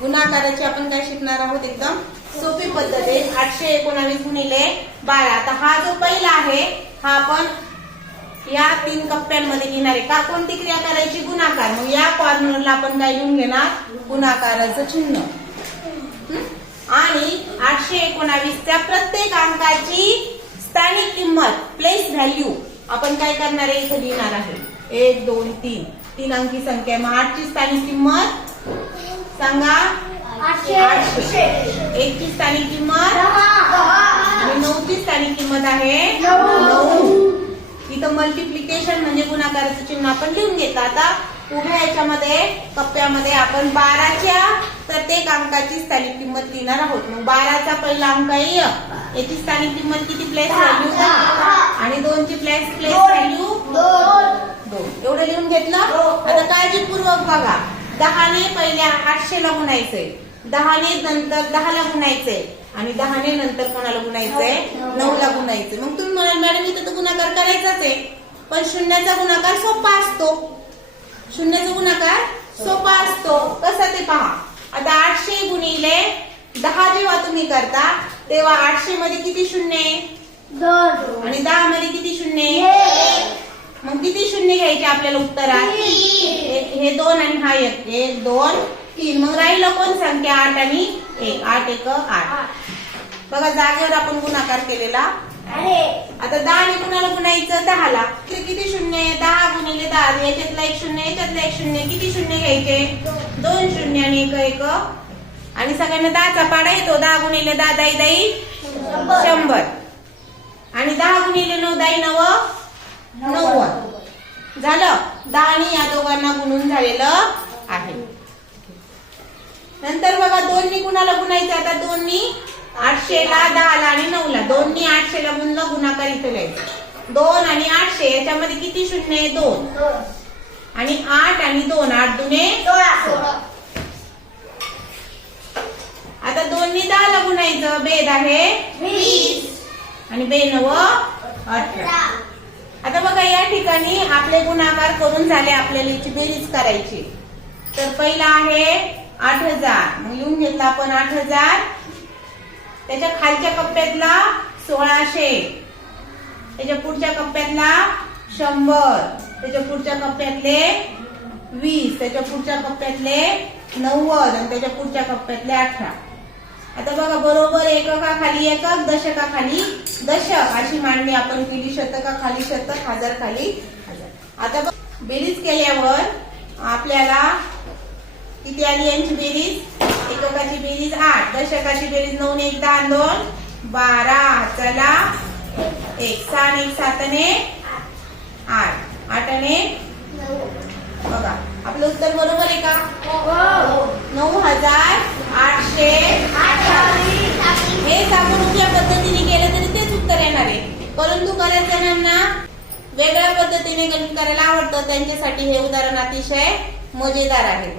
गुणाकाराची आपण काय शिकणार आहोत एकदम सोपी पद्धत आहे. आठशे एकोणावीस गुणिले बारा. आता हा जो पहिला आहे हा आपण या तीन कप्प्यांमध्ये लिहिणार आहे. का? कोणती क्रिया करायची? गुणाकार. मग या कॉर्नरला आपण काय लिहून घेणार? गुणाकाराचं चिन्ह. आणि आठशे एकोणावीसच्या प्रत्येक अंकाची स्थानिक किंमत प्लेस व्हॅल्यू आपण काय करणार आहे? इथे लिहिणार आहे. एक दोन तीन. तीन अंकी संख्या आहे. मग आठची स्थानिक किंमत? सांगा? आठशे. एकची स्थानिक किंमत? आणि नऊची स्थानिक किंमत आहे? नऊ. इथं मल्टिप्लिकेशन म्हणजे गुणाकाराचं चिन्ह आपण लिहून घेतलं आता पुढे याच्यामध्ये कप्प्यामध्ये आपण बाराच्या प्रत्येक अंकाची स्थानिक किंमत लिहिणार आहोत. मग बाराचा पहिला अंक आहे. याची स्थानिक किंमत किती प्लेस व्हॅल्यू आणि दोनची प्लेस प्लेस व्हॅल्यू दोन. एवढं लिहून घेतलं? आता काळजीपूर्वक बघा. दहाने पहिल्या आठशे ला गुणायचंय दहाने नंतर दहाला गुणायचंय आणि दहाने नंतर कोणाला गुणायचंय नऊ ला गुणायचंय मग तुम्ही म्हणाल मॅडम इथं तर गुणाकार करायचाच आहे. पण शून्याचा गुणाकार सोपा असतो. शून्याचा गुणाकार सोपा असतो. कसा ते पहा. आता आठशे गुणिले दहा जेव्हा तुम्ही करता तेव्हा आठशे मध्ये किती शून्य आहे? आणि दहा मध्ये किती शून्य आहे? मग किती शून्य घ्यायचे आपल्याला उत्तरात? हे हे दोन आणि हा एक. एक दोन तीन. मग राहिलं कोण संख्या? आठ आणि एक. आठ एक आठ. बघा जागेवर आपण गुणाकार केलेला. आता दहा आणि कुणाला गुणायचं? दहाला. किती शून्य आहे? दहा गुणिले दहा. याच्यातला एक शून्य याच्यातला एक शून्य. किती शून्य घ्यायचे? दोन. शून्य आणि एक एक. आणि सगळ्यांना दहाचा पाडा येतो. दहा गुणिले दहा दाई दाई शंभर. आणि दहा गुणिले नऊ दाई नव. नव्वद. झालं. दहा आणि या दोघांना गुणून झालेलं आहे. नंतर बघा दोन्ही कुणाला गुणायचं आता दोन्ही आठशे ला दहा ला आणि नऊ ला दोन्ही आठशे ला गुणलं गुणाकार इथे लिहायचं. दोन आणि आठशे याच्यामध्ये किती शून्य आहे? दोन. आणि आठ आणि दोन आठ दुने आता दोन्ही दहा ला गुणायचं. बेद आहे आणि बे नव अठरा. आता बघा या ठिकाणी आपले गुणाकार करून झाले आपल्याला याची बेरीज करायची. तर पहिला आहे आठ हजार. मग लिहून घेतला आपण आठ हजार. त्याच्या खालच्या कप्प्यातला सोळाशे. त्याच्या पुढच्या कप्प्यातला शंभर. त्याच्या पुढच्या कप्प्यातले वीस. त्याच्या पुढच्या कप्प्यातले नव्वद. आणि त्याच्या पुढच्या कप्प्यातले अठरा. आता बघा बरोबर एककाखाली एकक दशकाखाली दशक अशी मांडणी आपण केली. शतकाखाली शतक हजार खाली हजार. आता बघ, बेरीज केल्यावर आपल्याला किती आली यांची बेरीज? एककाची बेरीज आठ दशकाची बेरीज नऊ ने एक दहा दोन बारा चला एक सहा एक सातने आठ आठ एक बघा. आपलं उत्तर बरोबर आहे का? नऊ हजार आठशे हे आपण उद्या पद्धतीने केलं तरी तेच परंतु बऱ्याच जणांना वेगळ्या पद्धतीने गणित करायला आवडतं. त्यांच्यासाठी हे उदाहरण अतिशय मजेदार आहे.